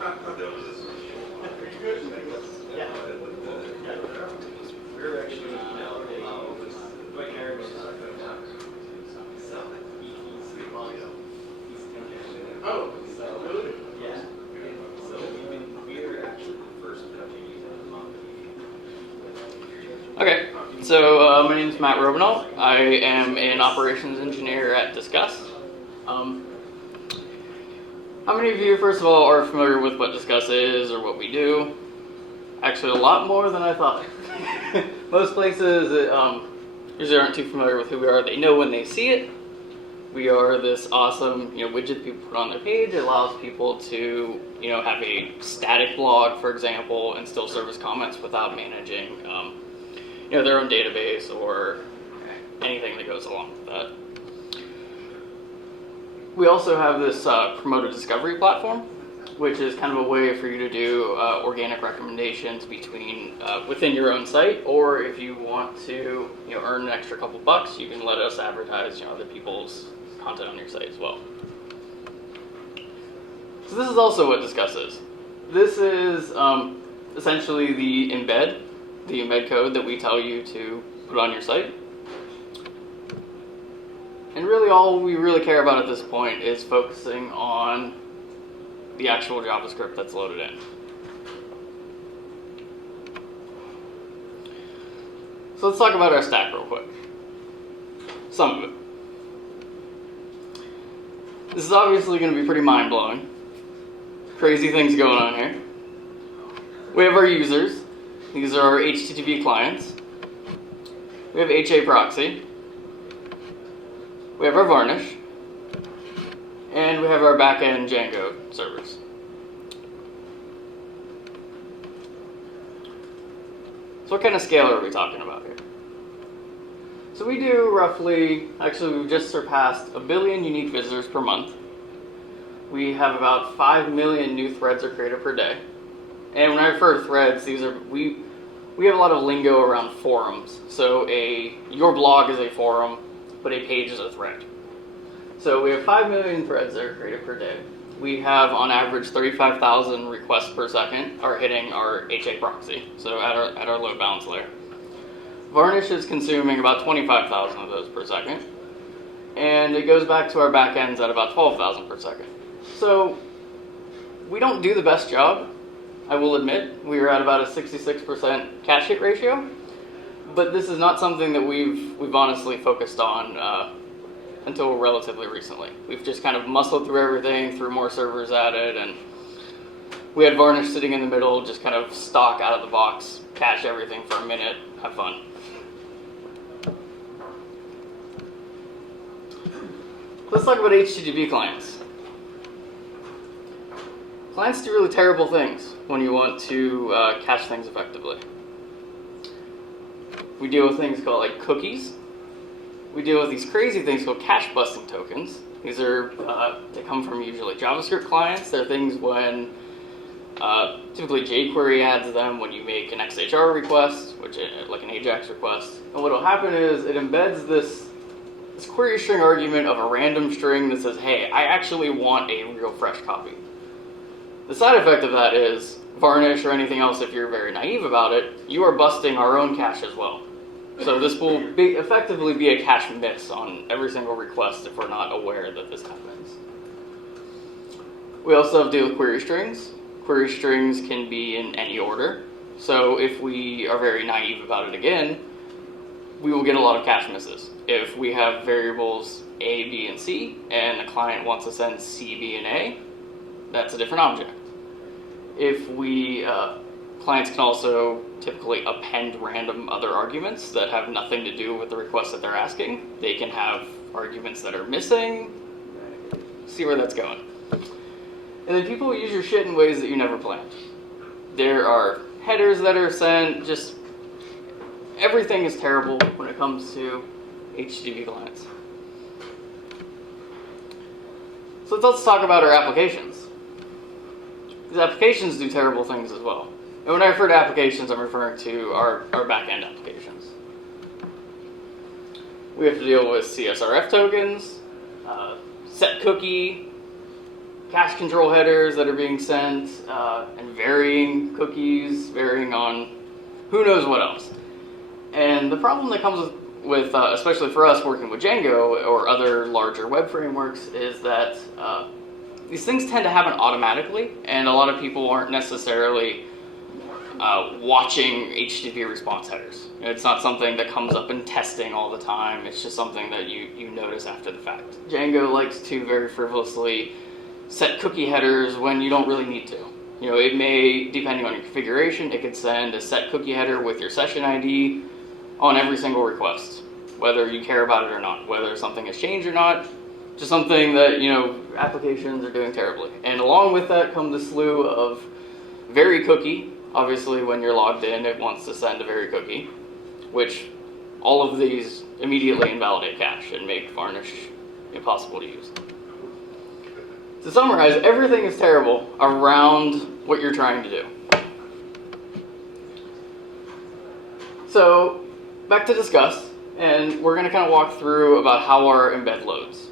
Yeah. We're actually now right here. Oh, really? Yeah. So we're actually the first company to come on. Okay, so my name is Matt Romanoff. I am an operations engineer at Discuss. How many of you, first of all, are familiar with what Discuss is or what we do? Actually, a lot more than I thought. Most places usually aren't too familiar with who we are. They know when they see it. We are this awesome, widget people put on their page. It allows people to, have a static blog, for example, and still service comments without managing, their own database or anything that goes along with that. We also have this promoted discovery platform, which is kind of a way for you to do organic recommendations within your own site, or if you want to earn an extra couple bucks, you can let us advertise other people's content on your site as well. So this is also what Discuss is. This is essentially the embed code that we tell you to put on your site. And really all we really care about at this point is focusing on the actual JavaScript that's loaded in. So let's talk about our stack real quick. Some of it. This is obviously going to be pretty mind-blowing. Crazy things going on here. We have our users. These are our HTTP clients. We have HA proxy. We have our Varnish. And we have our backend Django servers. So what kind of scale are we talking about here? So we do we've just surpassed 1 billion unique visitors per month. We have about 5 million new threads are created per day. And when I refer to threads, we have a lot of lingo around forums. So your blog is a forum, but a page is a thread. So we have 5 million threads that are created per day. We have, on average, 35,000 requests per second are hitting our HA proxy, so at our load balance layer. Varnish is consuming about 25,000 of those per second, and it goes back to our backends at about 12,000 per second. So we don't do the best job, I will admit. We are at about a 66% cache hit ratio, but this is not something that we've honestly focused on until relatively recently. We've just kind of muscled through everything, threw more servers at it, and we had Varnish sitting in the middle, just kind of stock out of the box, cache everything for a minute, have fun. Let's talk about HTTP clients. Clients do really terrible things when you want to cache things effectively. We deal with things called cookies. We deal with these crazy things called cache busting tokens. These are, they come from usually JavaScript clients. They're things when, typically jQuery adds them when you make an XHR request, which is like an AJAX request. And what will happen is it embeds this query string argument of a random string that says, hey, I actually want a real fresh copy. The side effect of that is Varnish or anything else, if you're very naive about it, you are busting our own cache as well. So this will effectively be a cache miss on every single request if we're not aware that this happens. We also deal with query strings. Query strings can be in any order. So if we are very naive about it again, we will get a lot of cache misses. If we have variables A, B, and C, and the client wants to send C, B, and A, that's a different object. If clients can also typically append random other arguments that have nothing to do with the request that they're asking. They can have arguments that are missing. See where that's going. And then people use your shit in ways that you never planned. There are headers that are sent, just everything is terrible when it comes to HTTP clients. So let's talk about our applications. These applications do terrible things as well. And when I refer to applications, I'm referring to our back-end applications. We have to deal with CSRF tokens, set cookie, cache control headers that are being sent, and varying cookies, varying on who knows what else. And the problem that comes with especially for us working with Django or other larger web frameworks, is that these things tend to happen automatically, and a lot of people aren't necessarily watching HTTP response headers. It's not something that comes up in testing all the time. It's just something that you notice after the fact. Django likes to very frivolously set cookie headers when you don't really need to. It may, depending on your configuration, it could send a set cookie header with your session ID on every single request, whether you care about it or not, whether something has changed or not. Just something that, applications are doing terribly. And along with that comes a slew of vary cookie. Obviously, when you're logged in, it wants to send a vary cookie, which all of these immediately invalidate cache and make Varnish impossible to use. To summarize, everything is terrible around what you're trying to do. So, back to discuss, and we're going to kind of walk through about how our embed loads.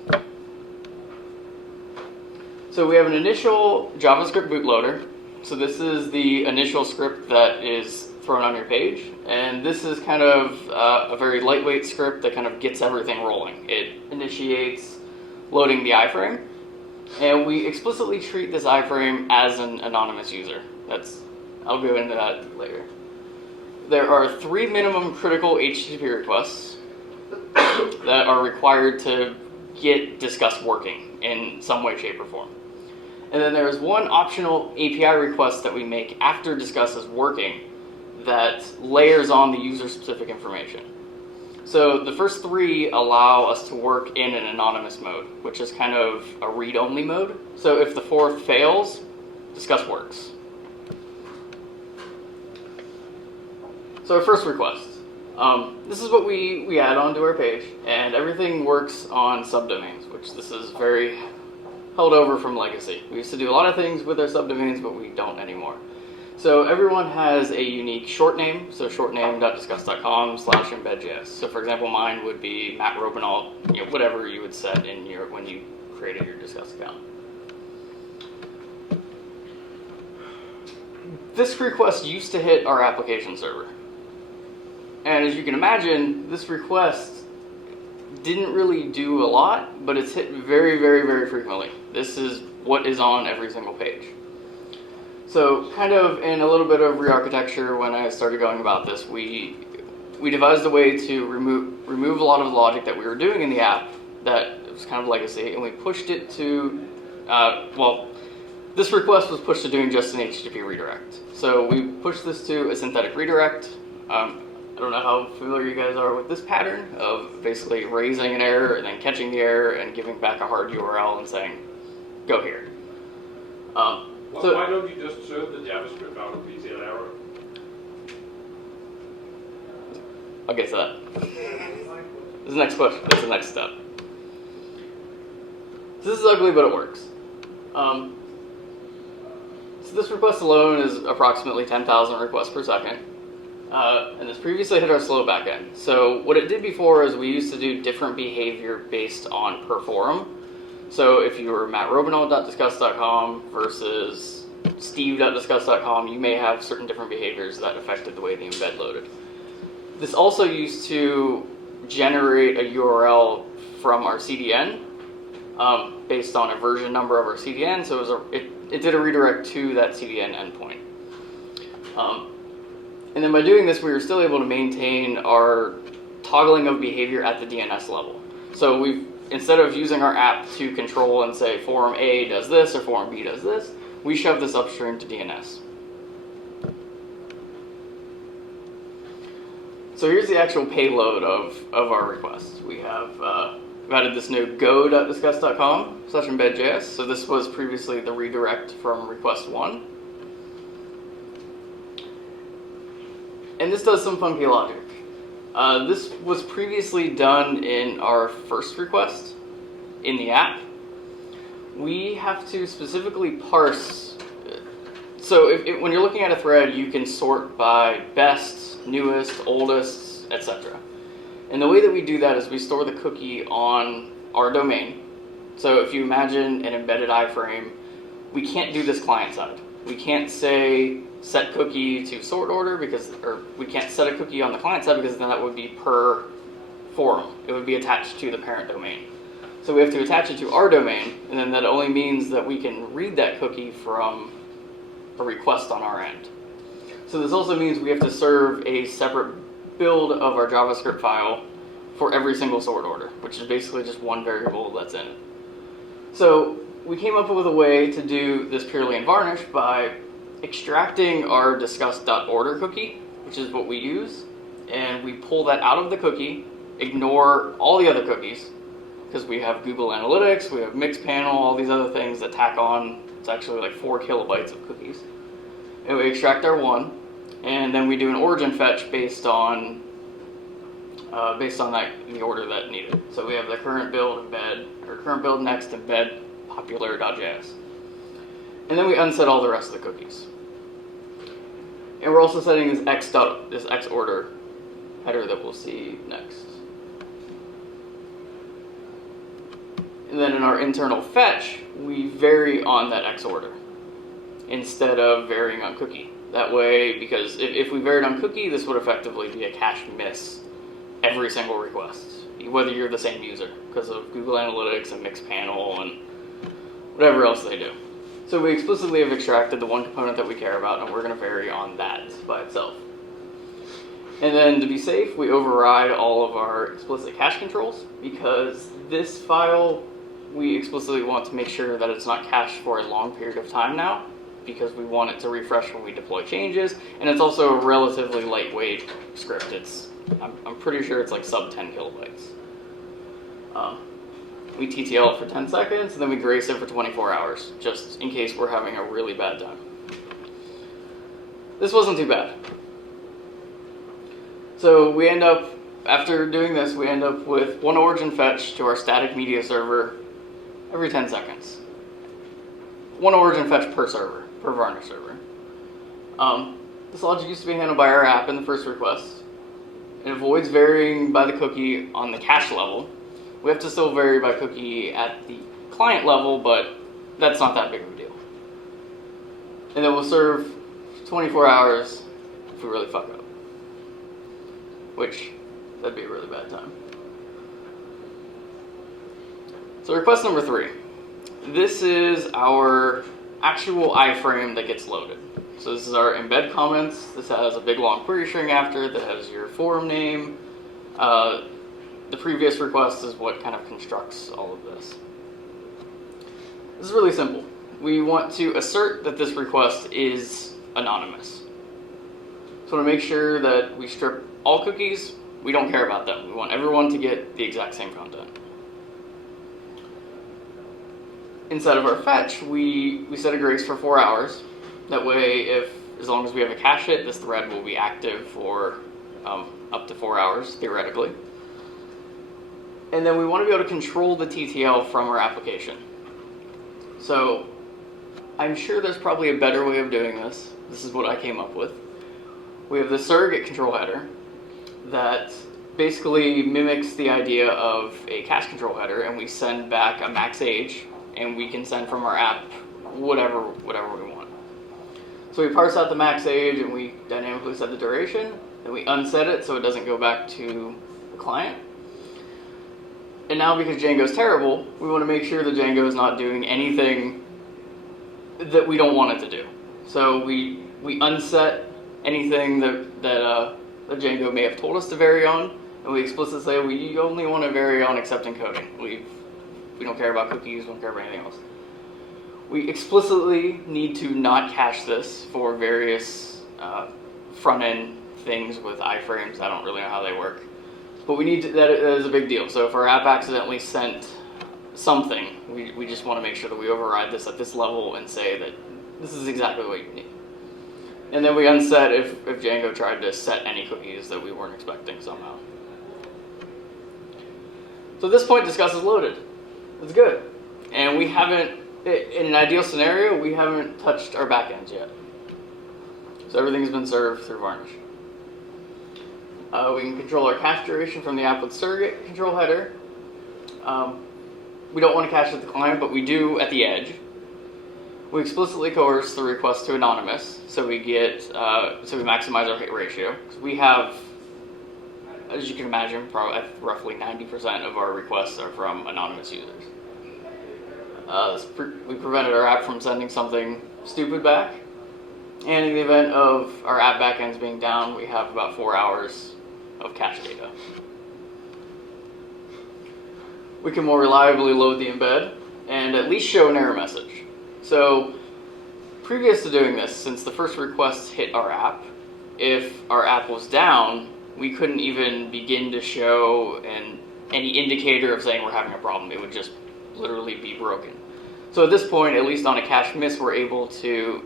So we have an initial JavaScript bootloader. So this is the initial script that is thrown on your page, and this is kind of a very lightweight script that kind of gets everything rolling. It initiates loading the iframe, and we explicitly treat this iframe as an anonymous user. I'll go into that later. There are 3 minimum critical HTTP requests that are required to get Discuss working in some way, shape, or form. And then there's one optional API request that we make after Discuss is working that layers on the user-specific information. So the first 3 allow us to work in an anonymous mode, which is kind of a read-only mode. So if the 4th fails, Discuss works. So our first request. This is what we add onto our page, and everything works on subdomains, which this is very held over from legacy. We used to do a lot of things with our subdomains, but we don't anymore. So everyone has a unique short name, so shortname.discuss.com/embed.js. So for example, mine would be Matt Romanoff, whatever you would set in when you created your Discuss account. This request used to hit our application server. And as you can imagine, this request didn't really do a lot, but it's hit very, very, very frequently. This is what is on every single page. So kind of in a little bit of re-architecture, when I started going about this, we devised a way to remove a lot of the logic that we were doing in the app that was kind of legacy, and we pushed it to, this request was pushed to doing just an HTTP redirect. So we pushed this to a synthetic redirect. I don't know how familiar you guys are with this pattern of basically raising an error and then catching the error and giving back a hard URL and saying, go here. Why don't you just serve the JavaScript out of an error? I'll get to that. This is the next question. This is the next step. So this is ugly, but it works. So this request alone is approximately 10,000 requests per second. And this previously hit our slow backend. So what it did before is we used to do different behavior based on per forum. So if you were mattrobinall.discuss.com versus steve.discuss.com, you may have certain different behaviors that affected the way the embed loaded. This also used to generate a URL from our CDN based on a version number of our CDN. So it did a redirect to that CDN endpoint. And then by doing this, we were still able to maintain our toggling of behavior at the DNS level. So instead of using our app to control and say forum A does this or forum B does this, we shove this upstream to DNS. So here's the actual payload of our request. We have added this new go.discuss.com/embed.js. So this was previously the redirect from request 1. And this does some funky logic. This was previously done in our first request in the app. We have to specifically parse. So when you're looking at a thread, you can sort by best, newest, oldest, etc. And the way that we do that is we store the cookie on our domain. So if you imagine an embedded iframe, we can't do this client side. We can't say set cookie to sort order or we can't set a cookie on the client side because then that would be per forum. It would be attached to the parent domain. So we have to attach it to our domain, and then that only means that we can read that cookie from a request on our end. So this also means we have to serve a separate build of our JavaScript file for every single sort order, which is basically just one variable that's in it. So we came up with a way to do this purely in Varnish by extracting our discuss.order cookie, which is what we use, and we pull that out of the cookie, ignore all the other cookies, because we have Google Analytics, we have Mixpanel, all these other things that tack on. It's actually like 4 kilobytes of cookies. And we extract our one, and then we do an origin fetch based on the order that needed. So we have the current build embed, or current build next embed popular.js. And then we unset all the rest of the cookies. And we're also setting this X order header that we'll see next. And then in our internal fetch, we vary on that X order instead of varying on cookie. That way, because if we varied on cookie, this would effectively be a cache miss every single request, whether you're the same user, because of Google Analytics and Mixpanel and whatever else they do. So we explicitly have extracted the one component that we care about, and we're going to vary on that by itself. And then to be safe, we override all of our explicit cache controls, because this file, we explicitly want to make sure that it's not cached for a long period of time now, because we want it to refresh when we deploy changes, and it's also a relatively lightweight script. I'm pretty sure it's like sub 10 kilobytes. We TTL it for 10 seconds, and then we grace it for 24 hours, just in case we're having a really bad time. This wasn't too bad. So we end up, after doing this, we end up with one origin fetch to our static media server every 10 seconds. One origin fetch per server, per Varnish server. This logic used to be handled by our app in the first request. It avoids varying by the cookie on the cache level. We have to still vary by cookie at the client level, but that's not that big of a deal. And then we'll serve 24 hours if we really fuck up. Which, that'd be a really bad time. So request number 3. This is our actual iframe that gets loaded. So this is our embed comments. This has a big long query string after it that has your forum name. The previous request is what kind of constructs all of this. This is really simple. We want to assert that this request is anonymous. So to make sure that we strip all cookies, we don't care about them. We want everyone to get the exact same content. Inside of our fetch, we set a grace for 4 hours. That way, as long as we have a cache hit, this thread will be active for up to 4 hours, theoretically. And then we want to be able to control the TTL from our application. So I'm sure there's probably a better way of doing this. This is what I came up with. We have the surrogate control header that basically mimics the idea of a cache control header, and we send back a max age, and we can send from our app whatever we want. So we parse out the max age, and we dynamically set the duration, and we unset it so it doesn't go back to the client. And now, because Django's terrible, we want to make sure that Django is not doing anything that we don't want it to do. So we unset anything that Django may have told us to vary on, and we explicitly say we only want to vary on except encoding. We don't care about cookies, we don't care about anything else. We explicitly need to not cache this for various front-end things with iframes. I don't really know how they work. But we need to, that is a big deal. So if our app accidentally sent something, we just want to make sure that we override this at this level and say that this is exactly what you need. And then we unset if Django tried to set any cookies that we weren't expecting somehow. So at this point, Discuss is loaded. It's good. And we haven't, in an ideal scenario, we haven't touched our backends yet. So everything's been served through Varnish. We can control our cache duration from the app with surrogate control header. We don't want to cache at the client, but we do at the edge. We explicitly coerce the request to anonymous, so we get so we maximize our hit ratio. We have, as you can imagine, probably roughly 90% of our requests are from anonymous users. We prevented our app from sending something stupid back, and in the event of our app backends being down, we have about 4 hours of cache data. We can more reliably load the embed and at least show an error message. So, previous to doing this, since the first request hit our app, if our app was down, we couldn't even begin to show any indicator of saying we're having a problem. It would just literally be broken. So at this point, at least on a cache miss, we're able to,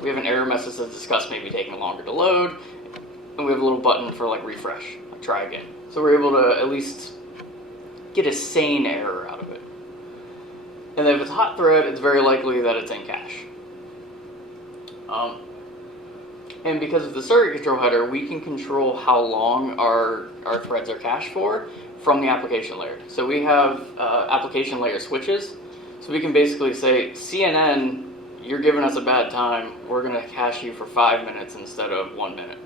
we have an error message that discuss maybe taking longer to load, and we have a little button for like refresh, like try again. So we're able to at least get a sane error out of it. And then if it's a hot thread, it's very likely that it's in cache. And because of the circuit control header, we can control how long our threads are cached for from the application layer. So we have application layer switches. So we can basically say, CNN, you're giving us a bad time. We're going to cache you for 5 minutes instead of 1 minute.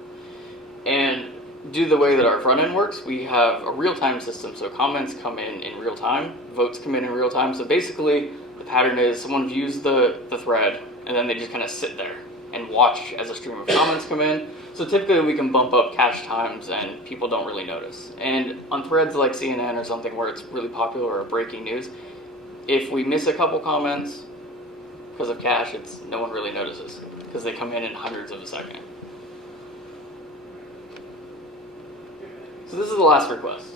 And due to the way that our front end works, we have a real-time system. So comments come in real time, votes come in real time. So basically, the pattern is someone views the thread, and then they just kind of sit there and watch as a stream of comments come in. So typically we can bump up cache times and people don't really notice. And on threads like CNN or something where it's really popular or breaking news, if we miss a couple comments because of cache, no one really notices because they come in hundreds of a second. So this is the last request.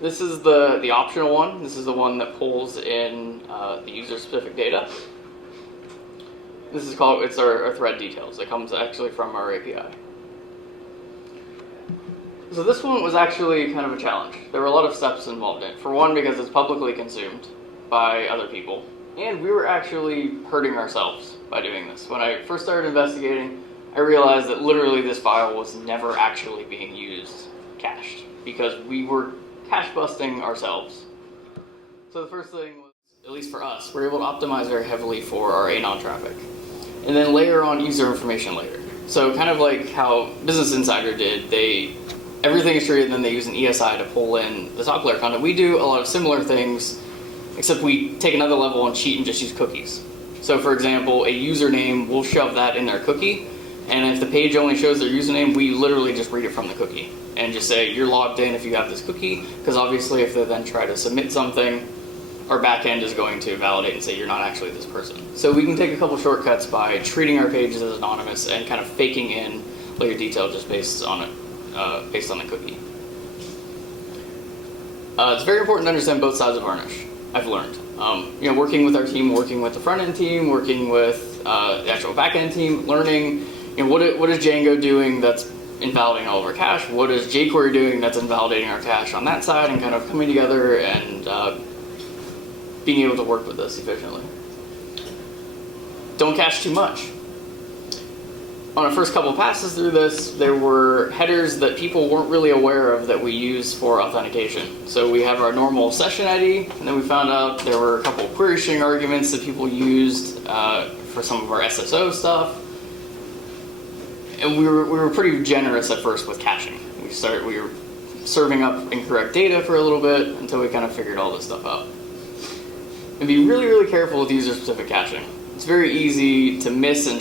This is the optional one. This is the one that pulls in the user-specific data. This is called, it's our thread details. It comes actually from our API. So this one was actually kind of a challenge. There were a lot of steps involved in it. For one, because it's publicly consumed by other people. And we were actually hurting ourselves by doing this. When I first started investigating, I realized that literally this file was never actually being used cached because we were cache busting ourselves. So the first thing was, at least for us, we're able to optimize very heavily for our anon traffic. And then layer on user information layer. So kind of like how Business Insider did, everything is treated and then they use an ESI to pull in the top layer content. We do a lot of similar things, except we take another level and cheat and just use cookies. So for example, a username, we'll shove that in their cookie, and if the page only shows their username, we literally just read it from the cookie and just say, you're logged in if you have this cookie, because obviously if they then try to submit something, our backend is going to validate and say you're not actually this person. So we can take a couple shortcuts by treating our pages as anonymous and kind of faking in layer detail just based on the cookie. It's very important to understand both sides of Varnish, I've learned. Working with our team, working with the front end team, working with the actual back end team, learning what is Django doing that's invalidating all of our cache, what is jQuery doing that's invalidating our cache on that side, and kind of coming together and being able to work with this efficiently. Don't cache too much. On our first couple of passes through this, there were headers that people weren't really aware of that we use for authentication. So we have our normal session ID, and then we found out there were a couple of query string arguments that people used for some of our SSO stuff. And we were pretty generous at first with caching. We were serving up incorrect data for a little bit until we kind of figured all this stuff out. And be really, really careful with user-specific caching. It's very easy to miss and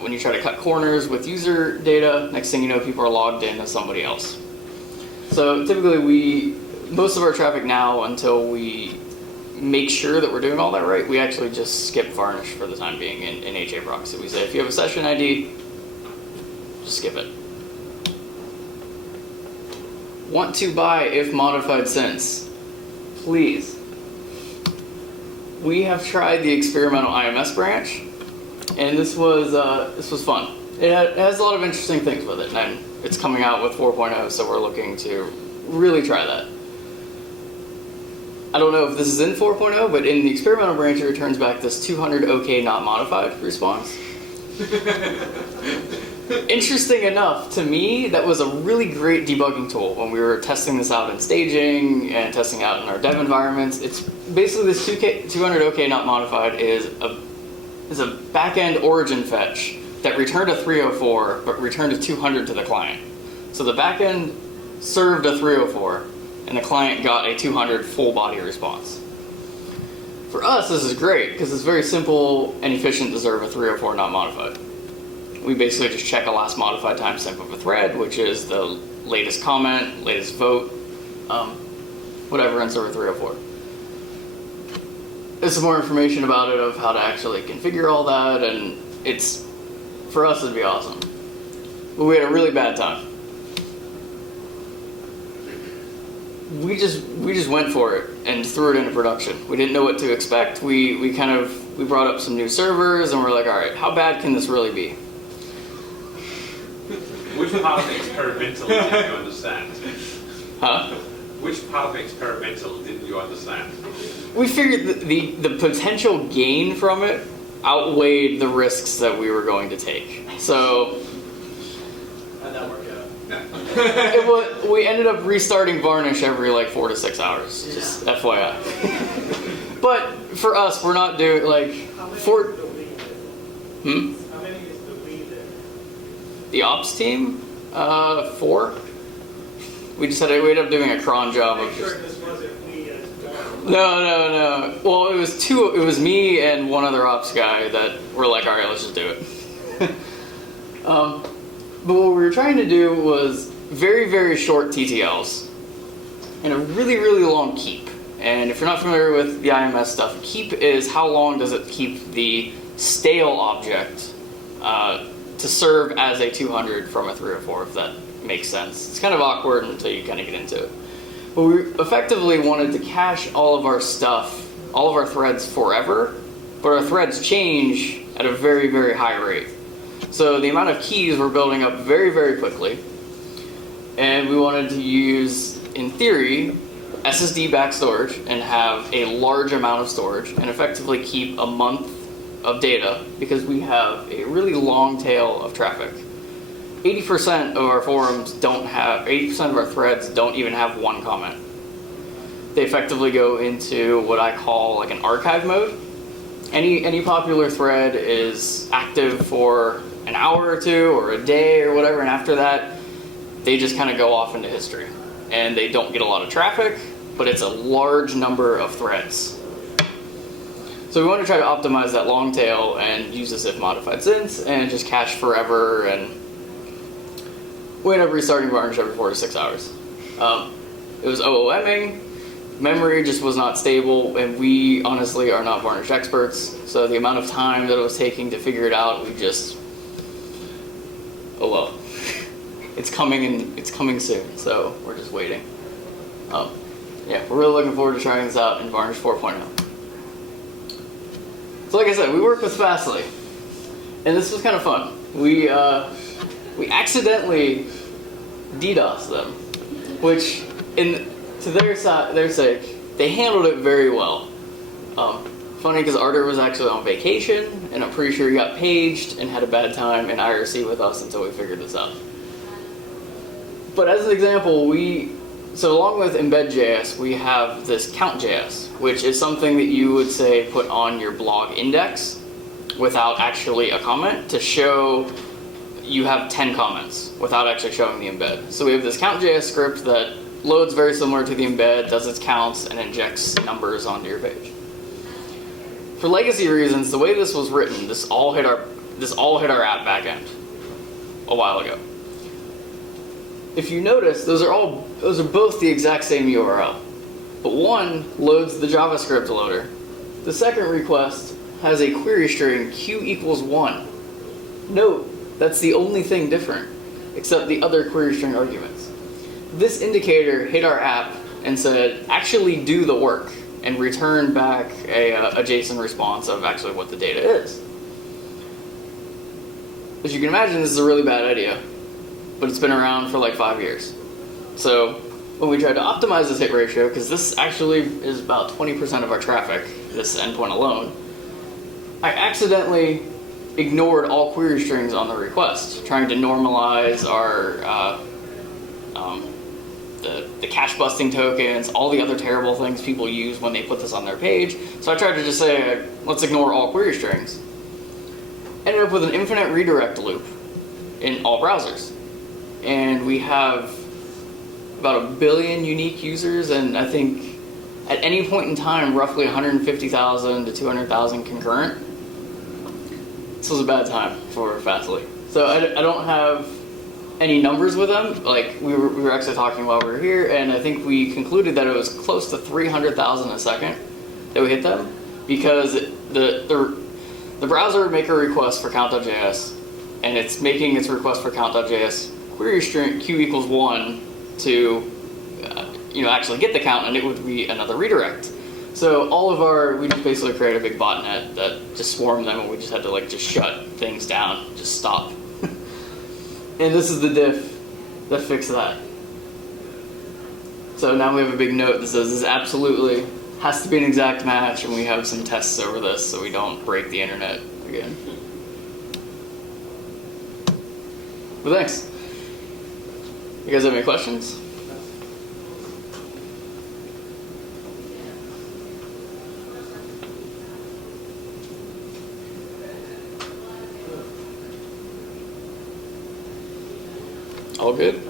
when you try to cut corners with user data, next thing you know, people are logged in as somebody else. So typically most of our traffic now, until we make sure that we're doing all that right, we actually just skip Varnish for the time being in HA proxy. We say if you have a session ID, just skip it. Want to buy if modified since? Please. We have tried the experimental IMS branch, and this was fun. It has a lot of interesting things with it, and it's coming out with 4.0, so we're looking to really try that. I don't know if this is in 4.0, but in the experimental branch, it returns back this 200 OK not modified response. Interesting enough, to me, that was a really great debugging tool when we were testing this out in staging and testing out in our dev environments. It's basically this 200 OK not modified is a is a back-end origin fetch that returned a 304, but returned a 200 to the client. So the back-end served a 304, and the client got a 200 full-body response. For us, this is great, because it's very simple and efficient to serve a 304 not modified. We basically just check a last modified timestamp of a thread, which is the latest comment, latest vote, whatever, and serve a 304. There's some more information about it of how to actually configure all that, and it's, for us, it'd be awesome. But we had a really bad time. We just went for it and threw it into production. We didn't know what to expect. We brought up some new servers, and we're like, all right, how bad can this really be? Which part of experimental didn't you understand? Huh? Which part of experimental didn't you understand? We figured the potential gain from it outweighed the risks that we were going to take. So How'd that work out? we ended up restarting Varnish every like 4 to 6 hours. Just FYI. But for us, we're not doing like How many for is the lead there? How many is the lead there? the ops team, 4. We ended up doing a cron job of Make just. sure this wasn't we as one. No. Well, it was two. It was me and one other ops guy that were like, all right, let's just do it. But what we were trying to do was very, very short TTLs and a really, really long keep. And if you're not familiar with the IMS stuff, keep is how long does it keep the stale object to serve as a 200 from a 304, if that makes sense. It's kind of awkward until you kind of get into it. But we effectively wanted to cache all of our stuff, all of our threads forever, but our threads change at a very, very high rate. So the amount of keys were building up very, very quickly, and we wanted to use, in theory, SSD back storage and have a large amount of storage and effectively keep a month of data because we have a really long tail of traffic. 80% of our forums don't have, 80% of our threads don't even have one comment. They effectively go into what I call like an archive mode. Any popular thread is active for an hour or two or a day or whatever, and after that, they just kind of go off into history. And they don't get a lot of traffic, but it's a large number of threads. So we want to try to optimize that long tail and use this if modified since and just cache forever, and we end up restarting Varnish every 4 to 6 hours. It was OOMing, memory just was not stable, and we honestly are not Varnish experts, so the amount of time that it was taking to figure it out, we just, oh well. It's coming soon, so we're just waiting. Yeah, we're really looking forward to trying this out in Varnish 4.0. So like I said, we work with Fastly, and this was kind of fun. We accidentally DDoSed them, which, to their sake, they handled it very well. Funny because Arter was actually on vacation, and I'm pretty sure he got paged and had a bad time in IRC with us until we figured this out. But as an example, so along with embed.js, we have this count.js, which is something that you would say put on your blog index without actually a comment to show you have 10 comments without actually showing the embed. So we have this count.js script that loads very similar to the embed, does its counts, and injects numbers onto your page. For legacy reasons, the way this was written, this all hit our app backend a while ago. If you notice, those are both the exact same URL, but one loads the JavaScript loader. The second request has a query string q equals 1. Note, that's the only thing different, except the other query string arguments. This indicator hit our app and said, actually do the work, and return back a JSON response of actually what the data is. As you can imagine, this is a really bad idea, but it's been around for like 5 years. So when we tried to optimize this hit ratio, because this actually is about 20% of our traffic, this endpoint alone, I accidentally ignored all query strings on the request, trying to normalize our the cache busting tokens, all the other terrible things people use when they put this on their page. So I tried to just say, let's ignore all query strings. ended up with an infinite redirect loop in all browsers. And we have about 1 billion unique users, and I think at any point in time, roughly 150,000 to 200,000 concurrent. This was a bad time for Fastly. So I don't have any numbers with them. Like we were actually talking while we were here, and I think we concluded that it was close to 300,000 a second that we hit them, because the browser would make a request for count.js, and it's making its request for count.js query string q equals 1 to actually get the count, and it would be another redirect. So we just basically created a big botnet that just swarmed them, and we just had to just shut things down, just stop. And this is the diff that fixed that. So now we have a big note that says this absolutely has to be an exact match, and we have some tests over this so we don't break the internet again. Well, thanks. You guys have any questions? All good?